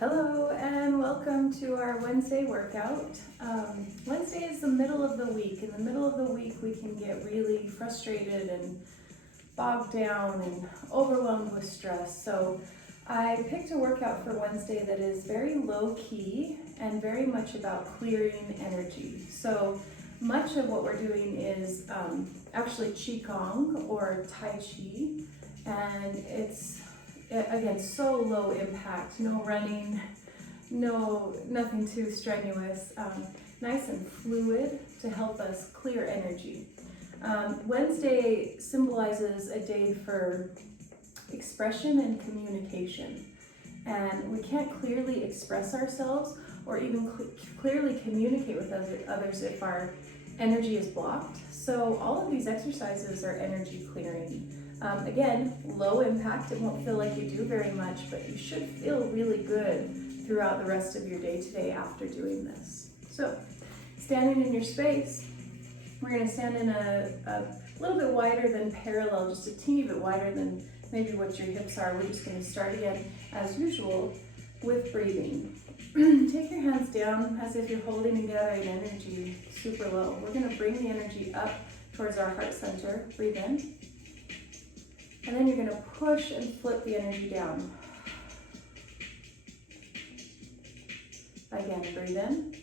Hello and welcome to our Wednesday workout. Wednesday is the middle of the week. In the middle of the week we can get really frustrated and bogged down and overwhelmed with stress. So I picked a workout for Wednesday that is very low key and very much about clearing energy. So much of what we're doing is actually Qigong or Tai Chi, and it's again so low impact, no running, nothing too strenuous, nice and fluid to help us clear energy. Wednesday symbolizes a day for expression and communication, and we can't clearly express ourselves or even clearly communicate with others if our energy is blocked. So all of these exercises are energy clearing. Again, low impact, it won't feel like you do very much, but you should feel really good throughout the rest of your day today after doing this. So, standing in your space, we're going to stand in a little bit wider than parallel, just a teeny bit wider than maybe what your hips are. We're just going to start again, as usual, with breathing. Take your hands down as if you're holding and gathering energy super low. We're going to bring the energy up towards our heart center. Breathe in. And then you're going to push and flip the energy down. Again, breathe in.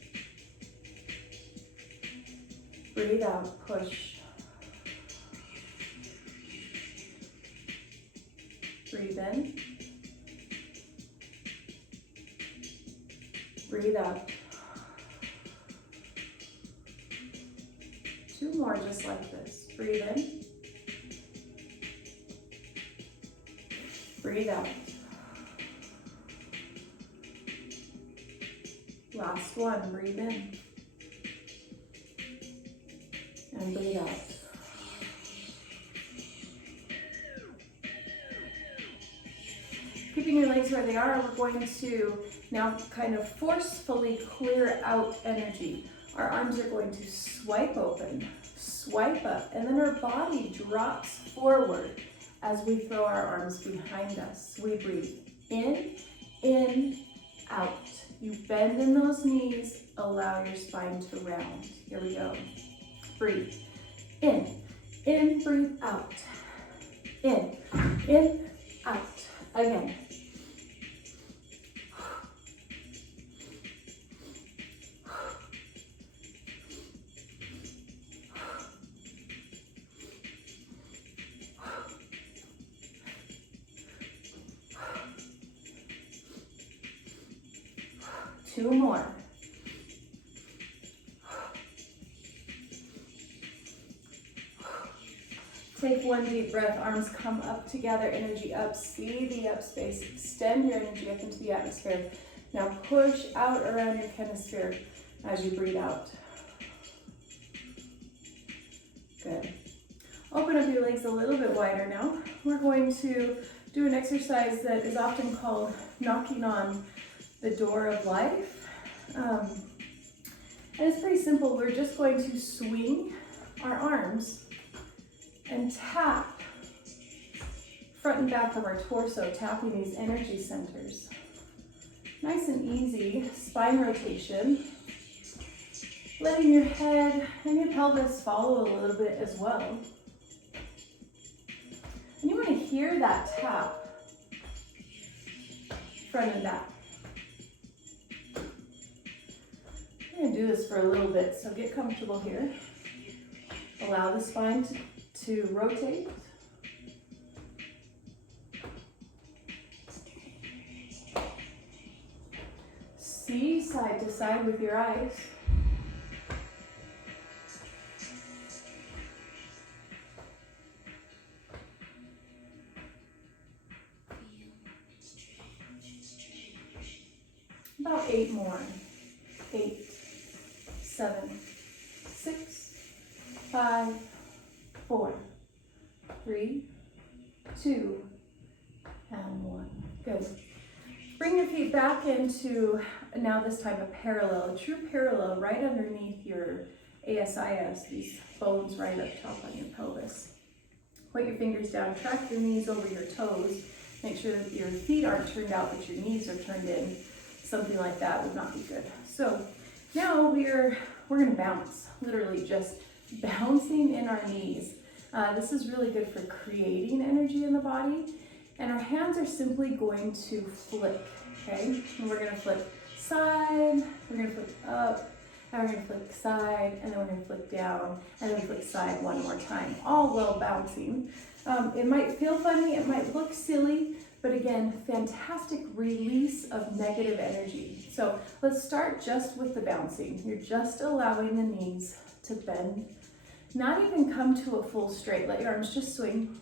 Breathe out, push. Breathe in. Breathe out. Two more just like this. Breathe in. Breathe out. Last one, breathe in. And breathe out. Keeping your legs where they are, we're going to now kind of forcefully clear out energy. Our arms are going to swipe open, swipe up, and then our body drops forward as we throw our arms behind us. We breathe in, out. You bend in those knees, allow your spine to round. Here we go. Breathe in, breathe out. In, out. Again. Two more. Take one deep breath, arms come up together, energy up, see the up space, extend your energy up into the atmosphere. Now push out around your hemisphere as you breathe out. Good. Open up your legs a little bit wider now. We're going to do an exercise that is often called knocking on the door of life. And it's pretty simple. We're just going to swing our arms and tap front and back of our torso, tapping these energy centers. Nice and easy, spine rotation. Letting your head and your pelvis follow a little bit as well. And you want to hear that tap, front and back. I'm going to do this for a little bit, so get comfortable here. Allow the spine to rotate. See side to side with your eyes. About 8 more. 8, 7, 6, 5, 4, 3, 2, and 1. Good. Bring your feet back into, now this time a parallel, a true parallel right underneath your ASIS, these bones right up top on your pelvis. Point your fingers down, track your knees over your toes. Make sure that your feet aren't turned out, but your knees are turned in. something like that would not be good. So now we're gonna bounce, literally just bouncing in our knees. This is really good for creating energy in the body. And our hands are simply going to flick, okay? And we're gonna flick side, we're gonna flick up, and we're gonna flick side, and then we're gonna flick down, and then flick side one more time, all while bouncing. It might feel funny, it might look silly, but again, fantastic release of negative energy. So let's start just with the bouncing. You're just allowing the knees to bend, not even come to a full straight. Let your arms just swing,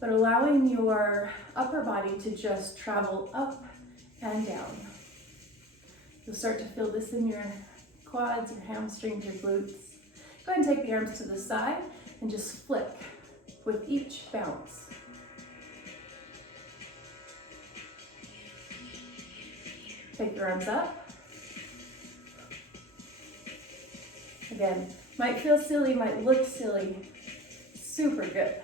but allowing your upper body to just travel up and down. You'll start to feel this in your quads, your hamstrings, your glutes. Go ahead and take the arms to the side and just flick with each bounce. Take your arms up. Again, might feel silly, might look silly. Super good.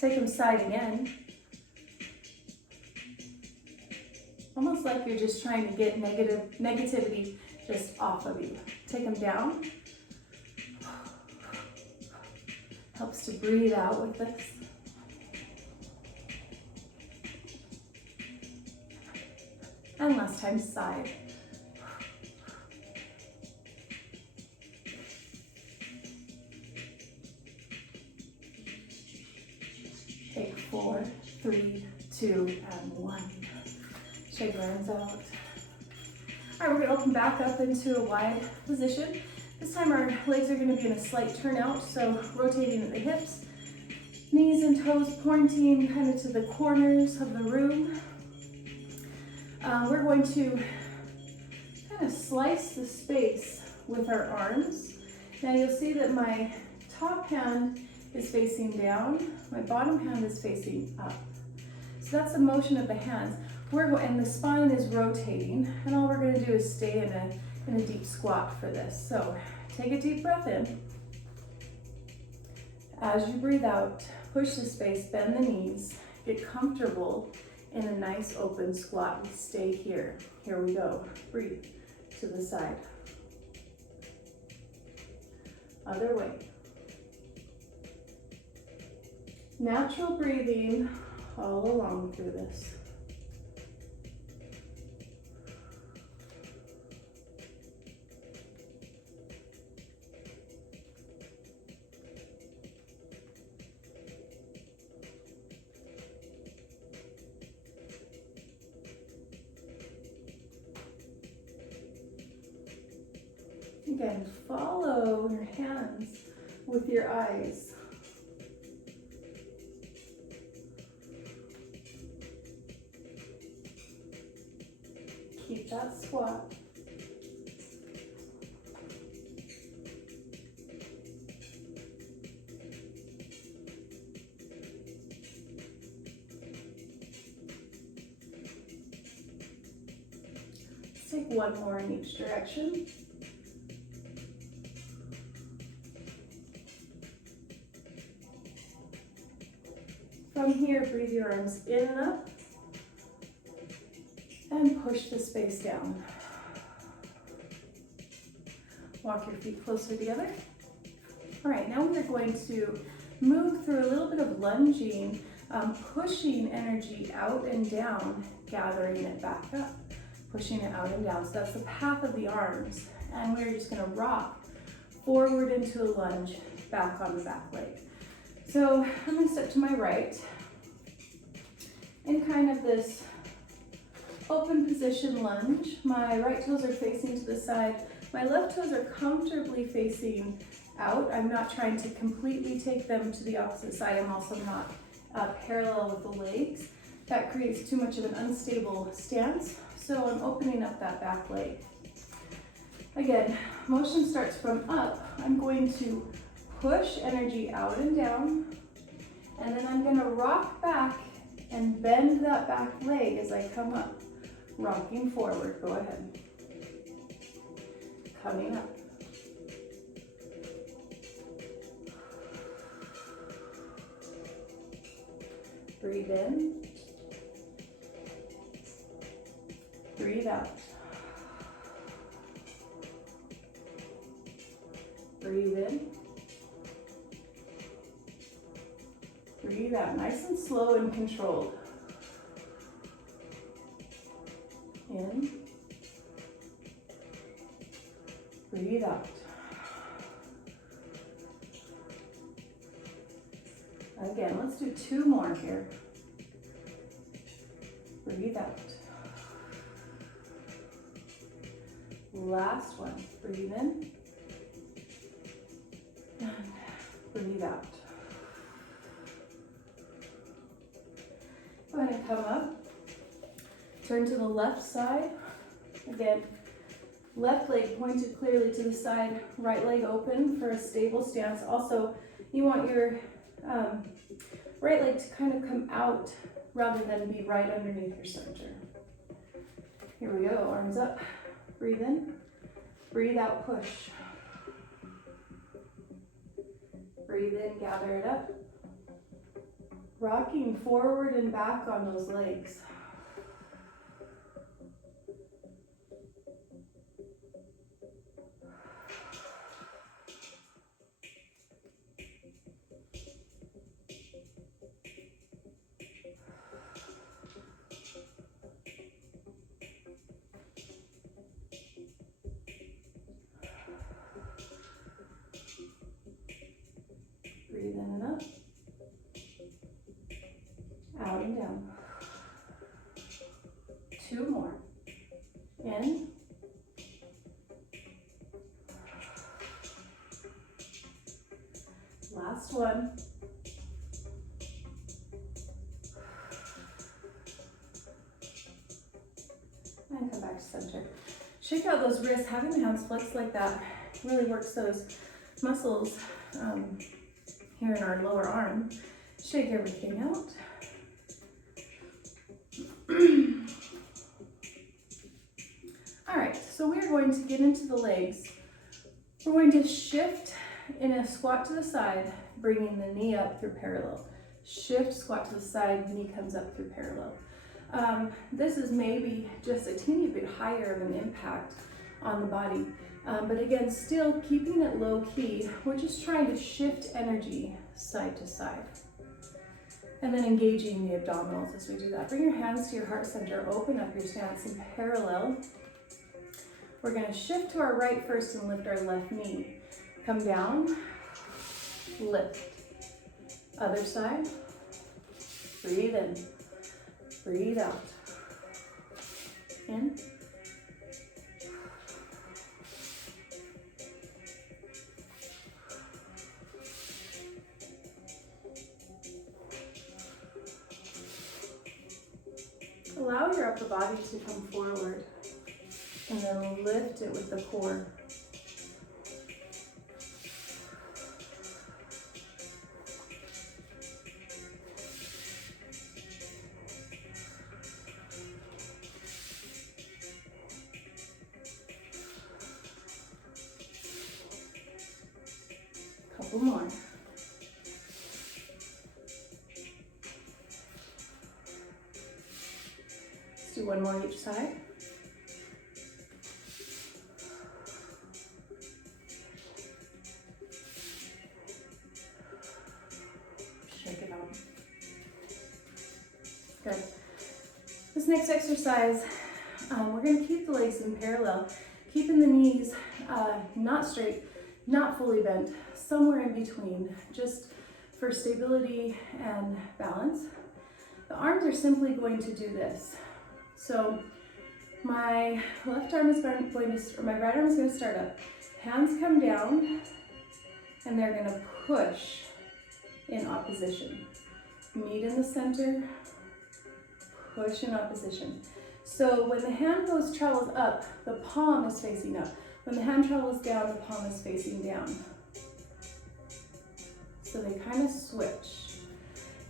Take them side again. Almost like you're just trying to get negativity just off of you. Take them down. Helps to breathe out with this. And last time, side. Take 4, 3, 2, and 1. Shake your arms out. All right, we're gonna open back up into a wide position. This time our legs are gonna be in a slight turnout, so rotating at the hips, knees and toes pointing kind of to the corners of the room. We're going to kind of slice the space with our arms. Now you'll see that my top hand is facing down, my bottom hand is facing up. So that's the motion of the hands. And the spine is rotating, and all we're going to do is stay in a deep squat for this. So take a deep breath in. As you breathe out, push the space, bend the knees, get comfortable in a nice open squat. We stay here. Here we go. Breathe to the side. Other way. Natural breathing all along through this. Again, follow your hands with your eyes. Keep that squat. Let's take one more in each direction. From here, breathe your arms in and up, and push the space down. Walk your feet closer together. All right, now we're going to move through a little bit of lunging, pushing energy out and down, gathering it back up, pushing it out and down. So that's the path of the arms. And we're just gonna rock forward into a lunge, back on the back leg. So I'm gonna step to my right in kind of this open position lunge. My right toes are facing to the side. My left toes are comfortably facing out. I'm not trying to completely take them to the opposite side. I'm also not parallel with the legs. That creates too much of an unstable stance. So I'm opening up that back leg. Again, motion starts from up. I'm going to push energy out and down, and then I'm gonna rock back and bend that back leg as I come up. Rocking forward, go ahead. Coming up. Breathe in. Breathe out. Breathe in. Breathe out, nice and slow and controlled. In. Breathe out. Again, let's do 2 more here. Breathe out. Last one. Breathe in. And breathe out. Go ahead and come up. Turn to the left side. Again, left leg pointed clearly to the side, right leg open for a stable stance. Also, you want your right leg to kind of come out rather than be right underneath your center. Here we go, arms up. Breathe in, breathe out, push. Breathe in, gather it up. Rocking forward and back on those legs. Breathe in and up. Out and down. 2 more. In. Last one. And come back to center. Shake out those wrists. Having the hands flexed like that really works those muscles here in our lower arm. Shake everything out. All right, so we're going to get into the legs. We're going to shift in a squat to the side, bringing the knee up through parallel. Shift, squat to the side, knee comes up through parallel. This is maybe just a teeny bit higher of an impact on the body. But again, still keeping it low key, we're just trying to shift energy side to side. And then engaging the abdominals as we do that. Bring your hands to your heart center, open up your stance in parallel. We're gonna shift to our right first and lift our left knee. Come down, lift. Other side, breathe in, breathe out. In. Allow your upper body to come forward and then lift it with the core. Couple more. Do 1 more each side. Shake it out. Good. This next exercise, we're going to keep the legs in parallel, keeping the knees not straight, not fully bent, somewhere in between, just for stability and balance. The arms are simply going to do this. So my left arm is going to, or my right arm is going to start up. Hands come down, and they're going to push in opposition. Meet in the center, push in opposition. So when the hand travels up, the palm is facing up. When the hand travels down, the palm is facing down. So they kind of switch.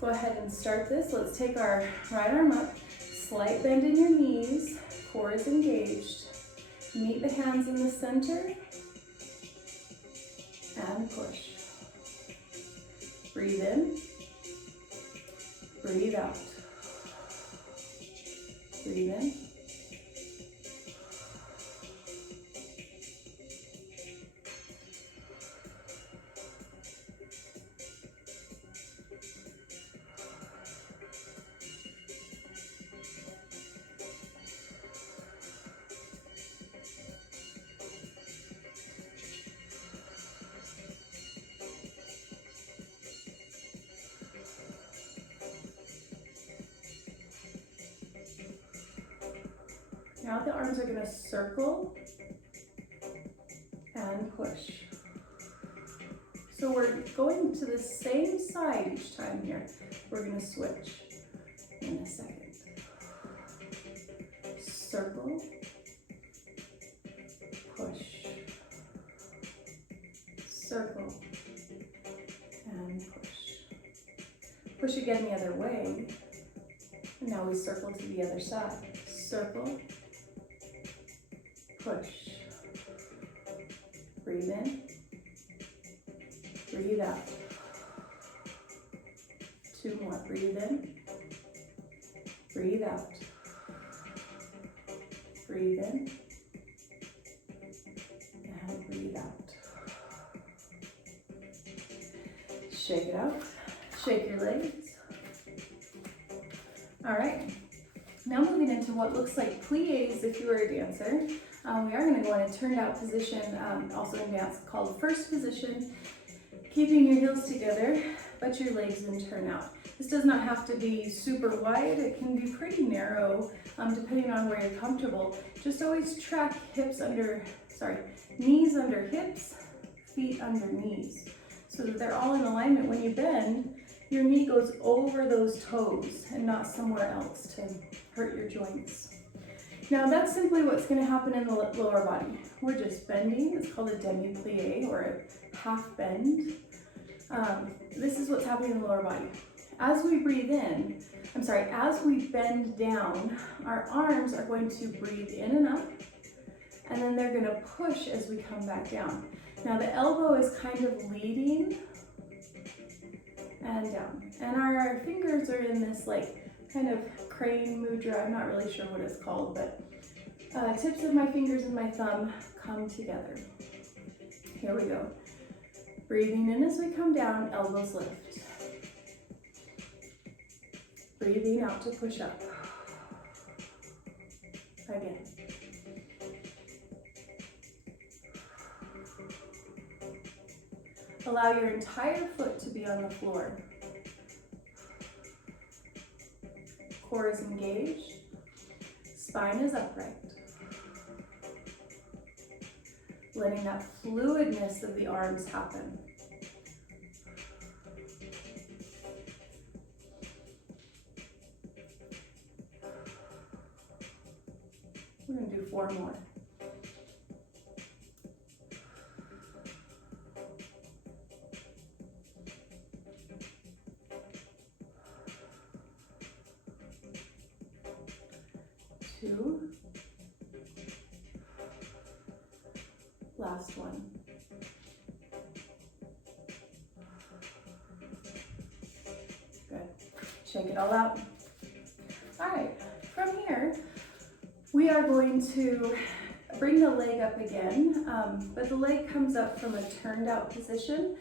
Go ahead and start this. Let's take our right arm up. Slight bend in your knees, core is engaged. Meet the hands in the center and push. Breathe in, breathe out. Breathe in, Now the arms are gonna circle and push. So we're going to the same side each time here. We're gonna switch in a second. Circle, push, circle, and push. Push again the other way. And now we circle to the other side. Circle, push. Breathe in, breathe out. 2 more, breathe in, breathe out. Breathe in, and breathe out. Shake it out, shake your legs. All right, now moving into what looks like plies if you were a dancer. We are gonna go in a turned out position, also in dance, called first position, keeping your heels together, but your legs in turn out. This does not have to be super wide, it can be pretty narrow, depending on where you're comfortable. Just always track knees under hips, feet under knees, so that they're all in alignment. When you bend, your knee goes over those toes and not somewhere else to hurt your joints. Now that's simply what's going to happen in the lower body. We're just bending. It's called a demi-plie or a half bend. This is what's happening in the lower body. As we as we bend down, our arms are going to breathe in and up, and then they're going to push as we come back down. Now the elbow is kind of leading and down, and our fingers are in this like kind of crane mudra. I'm not really sure what it's called, but tips of my fingers and my thumb come together. Here we go. Breathing in as we come down, elbows lift. Breathing out to push up. Again. Allow your entire foot to be on the floor. Core is engaged. Spine is upright. Letting that fluidness of the arms happen. We're going to do 4 more. Two. Last one. Good. Shake it all out. All right, from here, we are going to bring the leg up again, but the leg comes up from a turned out position.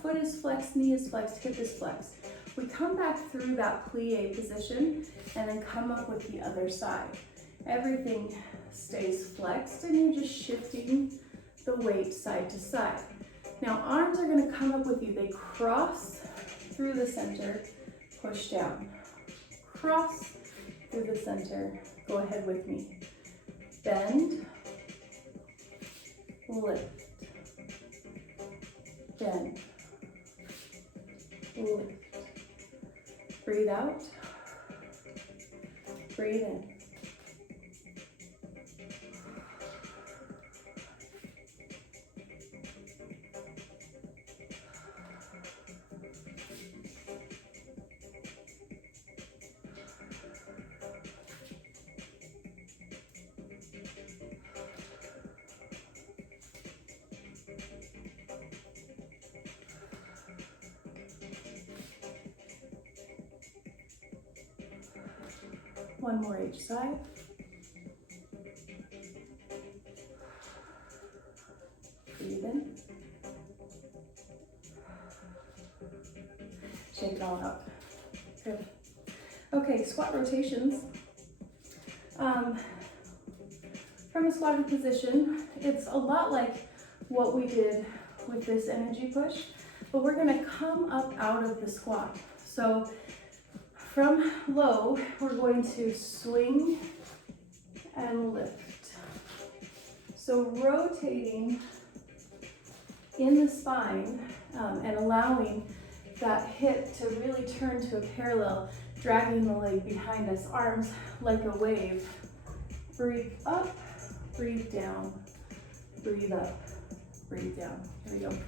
Foot is flexed, knee is flexed, hip is flexed. We come back through that plie position and then come up with the other side. Everything stays flexed and you're just shifting the weight side to side. Now arms are going to come up with you. They cross through the center, push down. Cross through the center. Go ahead with me. Bend, lift, bend, lift. Breathe out, breathe in. One more each side. Breathe in. Shake it all out. Good. Okay, squat rotations. From a squatted position, it's a lot like what we did with this energy push, but we're gonna come up out of the squat. So from low, we're going to swing and lift. So rotating in the spine and allowing that hip to really turn to a parallel, dragging the leg behind us, arms like a wave. Breathe up, breathe down, breathe up, breathe down. Here we go.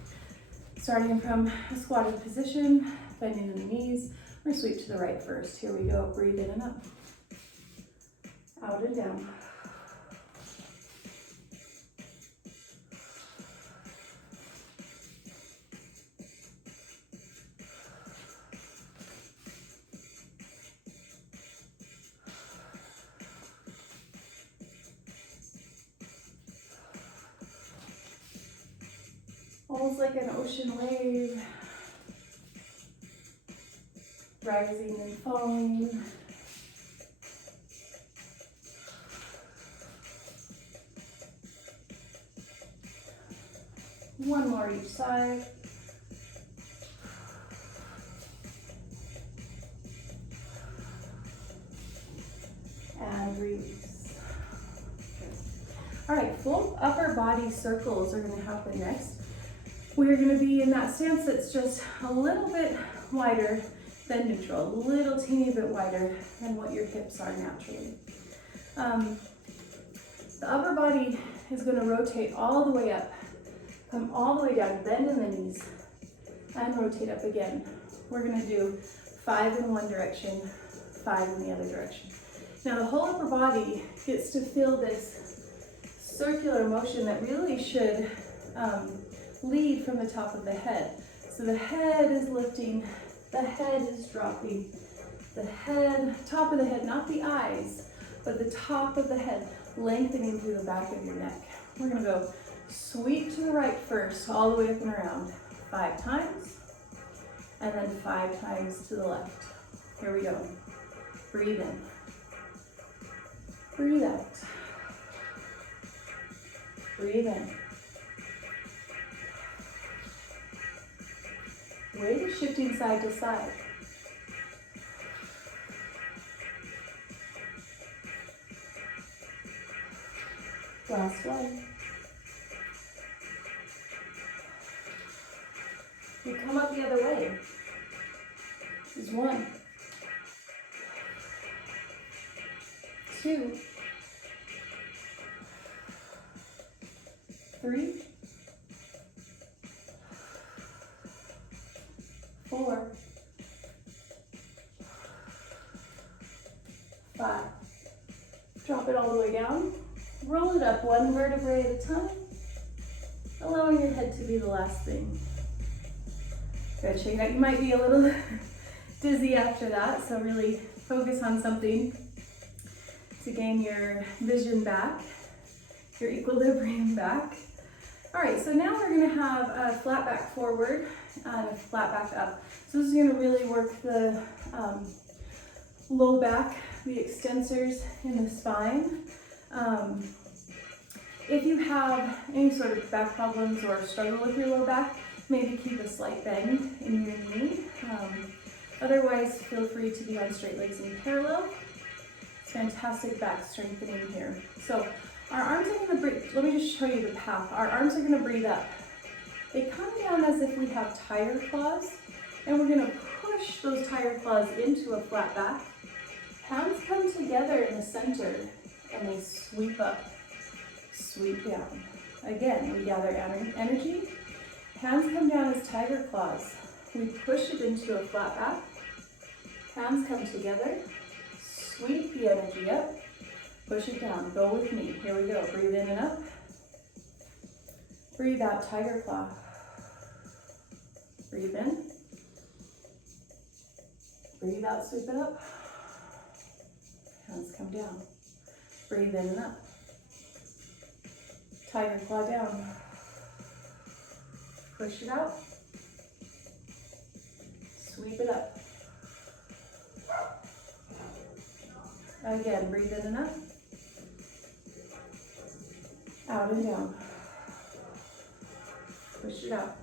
Starting from a squatted position, bending the knees. We're gonna sweep to the right first. Here we go. Breathe in and up, out and down. Almost like an ocean wave, rising and falling. One more each side. And release. All right, full upper body circles are going to happen next. We're going to be in that stance that's just a little bit wider than neutral, a little teeny bit wider than what your hips are naturally. The upper body is going to rotate all the way up, come all the way down, bend in the knees, and rotate up again. We're going to do 5 in one direction, 5 in the other direction. Now the whole upper body gets to feel this circular motion that really should lead from the top of the head. So the head is lifting, the head is dropping, the head, top of the head, not the eyes, but the top of the head, lengthening through the back of your neck. We're gonna go sweep to the right first, all the way up and around, 5 times, and then 5 times to the left. Here we go. Breathe in. Breathe out. Breathe in. Weight is shifting side to side. Last one. You come up the other way. This is 1, 2, 3, 4, 5. Drop it all the way down. Roll it up 1 vertebrae at a time, allowing your head to be the last thing. Good, check it out. You might be a little dizzy after that, so really focus on something to gain your vision back, your equilibrium back. All right, so now we're gonna have a flat back forward and a flat back up. So this is gonna really work the low back, the extensors in the spine. If you have any sort of back problems or struggle with your low back, maybe keep a slight bend in your knee. Otherwise, feel free to be on straight legs in parallel. It's fantastic back strengthening here. So our arms are gonna breathe, let me just show you the path. Our arms are gonna breathe up. They come down as if we have tiger claws, and we're gonna push those tiger claws into a flat back. Hands come together in the center, and they sweep up, sweep down. Again, we gather energy. Hands come down as tiger claws. We push it into a flat back. Hands come together, sweep the energy up, push it down. Go with me. Here we go. Breathe in and up. Breathe out, tiger claw. Breathe in. Breathe out, sweep it up. Hands come down. Breathe in and up. Tiger claw down. Push it out. Sweep it up. Again, breathe in and up. Out and down. Push it out.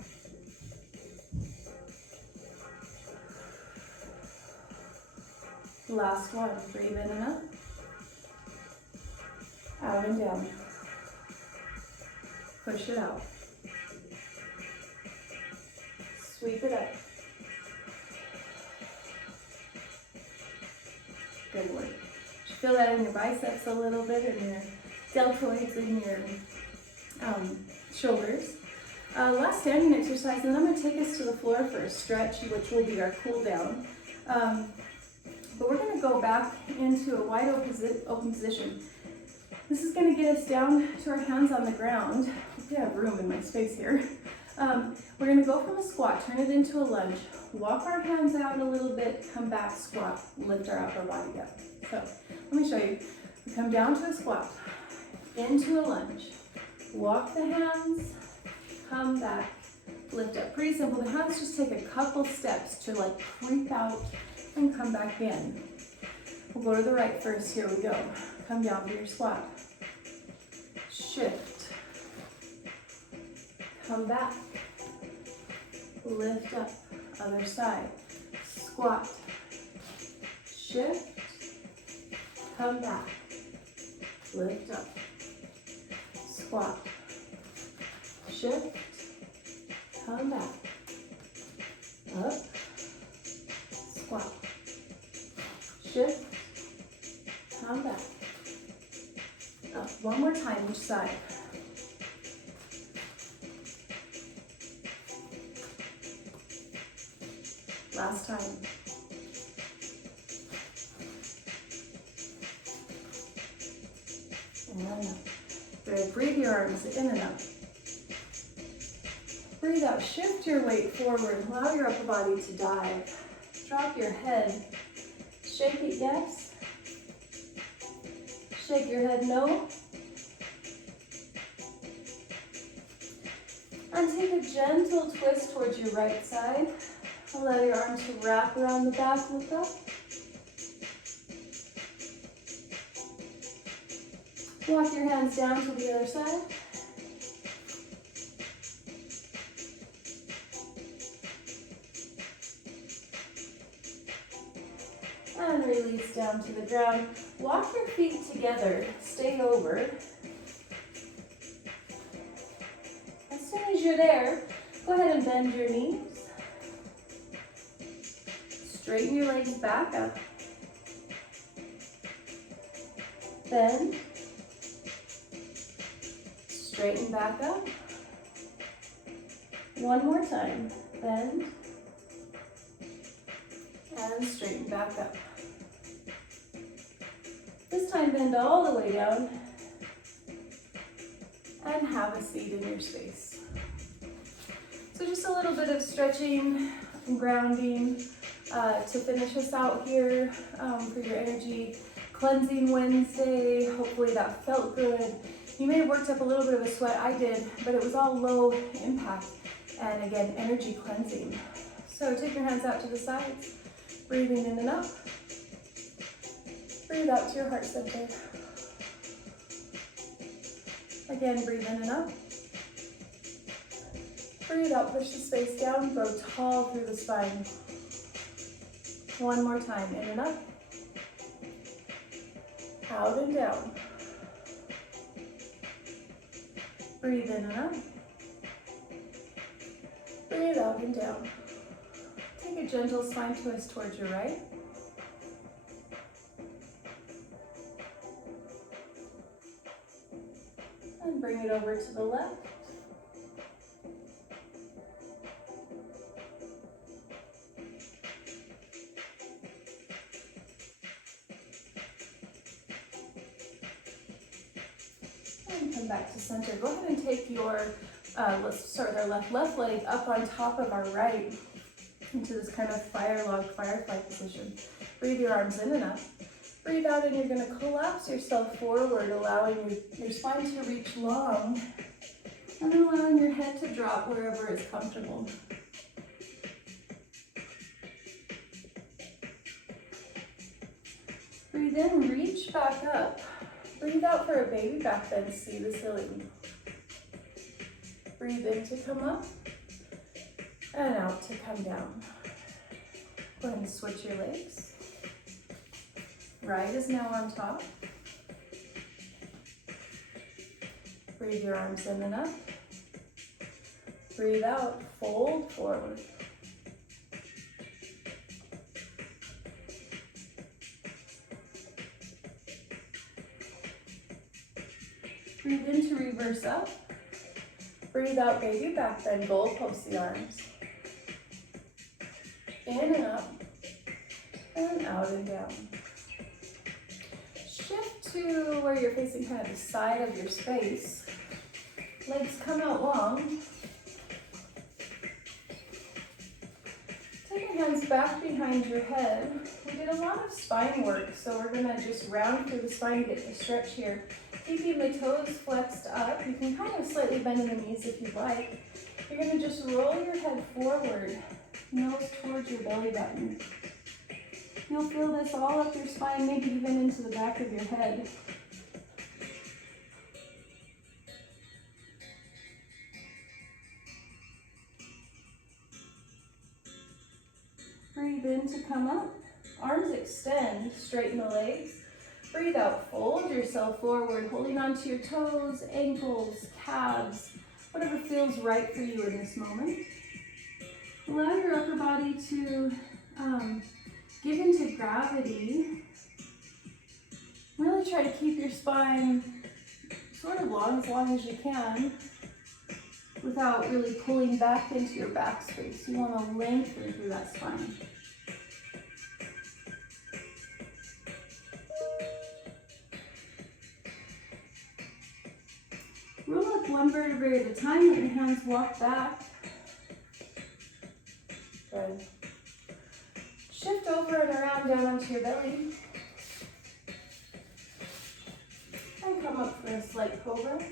Last one. Breathe in and up. Out and down. Push it out. Sweep it up. Good work. Feel that in your biceps a little bit, in your deltoids, in your shoulders. Last standing exercise, and I'm going to take us to the floor for a stretch, which will be our cool down. But we're going to go back into a wide open position. This is going to get us down to our hands on the ground. We have room in my space here. We're going to go from a squat, turn it into a lunge, walk our hands out a little bit, come back, squat, lift our upper body up. So let me show you. We come down to a squat, into a lunge, walk the hands, come back, lift up. Pretty simple. The hands just take a couple steps to like creep out and come back in. We'll go to the right first. Here we go. Come down for your squat. Shift. Come back. Lift up. Other side. Squat. Shift. Come back. Lift up. Squat. Shift. Come back. Up. Squat. Shift. Come back. Up. One more time each side. Last time. And up. Good. Breathe your arms in and up. Breathe out. Shift your weight forward. Allow your upper body to dive. Drop your head. Shake it, yes. Shake your head, no. And take a gentle twist towards your right side. Allow your arm to wrap around the back, look up. Walk your hands down to the other side. And release down to the ground. Walk your feet together. Stay over. As soon as you're there, go ahead and bend your knees. Straighten your legs back up. Bend. Straighten back up. One more time. Bend. And straighten back up. This time bend all the way down and have a seat in your space. So just a little bit of stretching and grounding to finish us out here for your energy cleansing Wednesday. Hopefully that felt good. You may have worked up a little bit of a sweat, I did, but it was all low impact and again, energy cleansing. So take your hands out to the sides, breathing in and up. Breathe out to your heart center. Again, breathe in and up. Breathe out, push the space down, grow tall through the spine. One more time, in and up. Out and down. Breathe in and up. Breathe out and down. Take a gentle spine twist towards your right. And bring it over to the left. And come back to center. Go ahead and take your, let's start with our left leg up on top of our right into this kind of firefly position. Breathe your arms in and up. Breathe out and you're going to collapse yourself forward, allowing your spine to reach long and allowing your head to drop wherever it's comfortable. Breathe in, reach back up. Breathe out for a baby back bend, see the ceiling. Breathe in to come up and out to come down. Go ahead and switch your legs. Right is now on top. Breathe your arms in and up. Breathe out, fold forward. Breathe in to reverse up. Breathe out, baby back bend, goalpost the arms. In and up, and out and down. Shift to where you're facing kind of the side of your space. Legs come out long. Take your hands back behind your head. We did a lot of spine work, so we're gonna just round through the spine to get the stretch here. Keeping the toes flexed up. You can kind of slightly bend in the knees if you'd like. You're gonna just roll your head forward, nose towards your belly button. You'll feel this all up your spine, maybe even into the back of your head. Breathe in to come up. Arms extend, straighten the legs. Breathe out, fold yourself forward, holding onto your toes, ankles, calves, whatever feels right for you in this moment. Allow your upper body to give into gravity. Really try to keep your spine sort of long as you can without really pulling back into your back space. You want to lengthen through that spine. Roll up one vertebrae at a time, let your hands walk back. Good. Shift over and around down onto your belly. And come up for a slight cobra.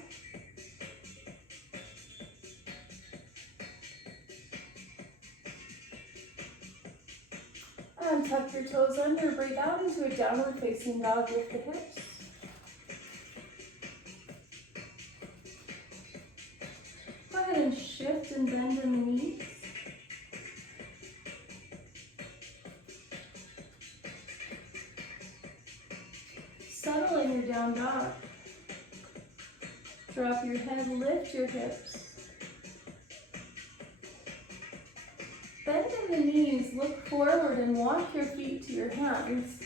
And tuck your toes under, breathe out into a downward facing dog with the hips. Go ahead and shift and bend in the knees. Settle in your down dog. Drop your head, lift your hips. Bend in the knees, look forward and walk your feet to your hands.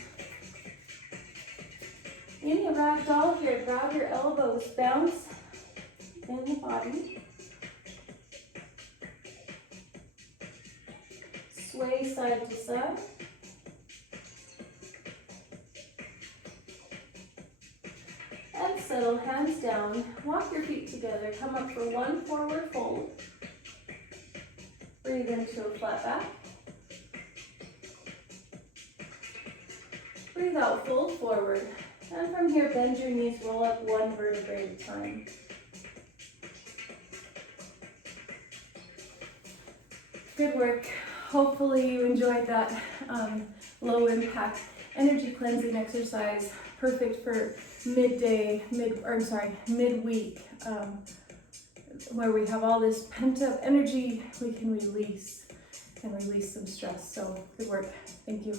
In your ragdoll here, grab your elbows, bounce in the body. Sway side to side. And settle, hands down. Walk your feet together. Come up for one forward fold. Breathe into a flat back. Breathe out, fold forward. And from here, bend your knees, roll up one vertebrae at a time. Good work. Hopefully you enjoyed that low impact energy cleansing exercise. Perfect for midweek, where we have all this pent up energy we can release and release some stress. So good work. Thank you.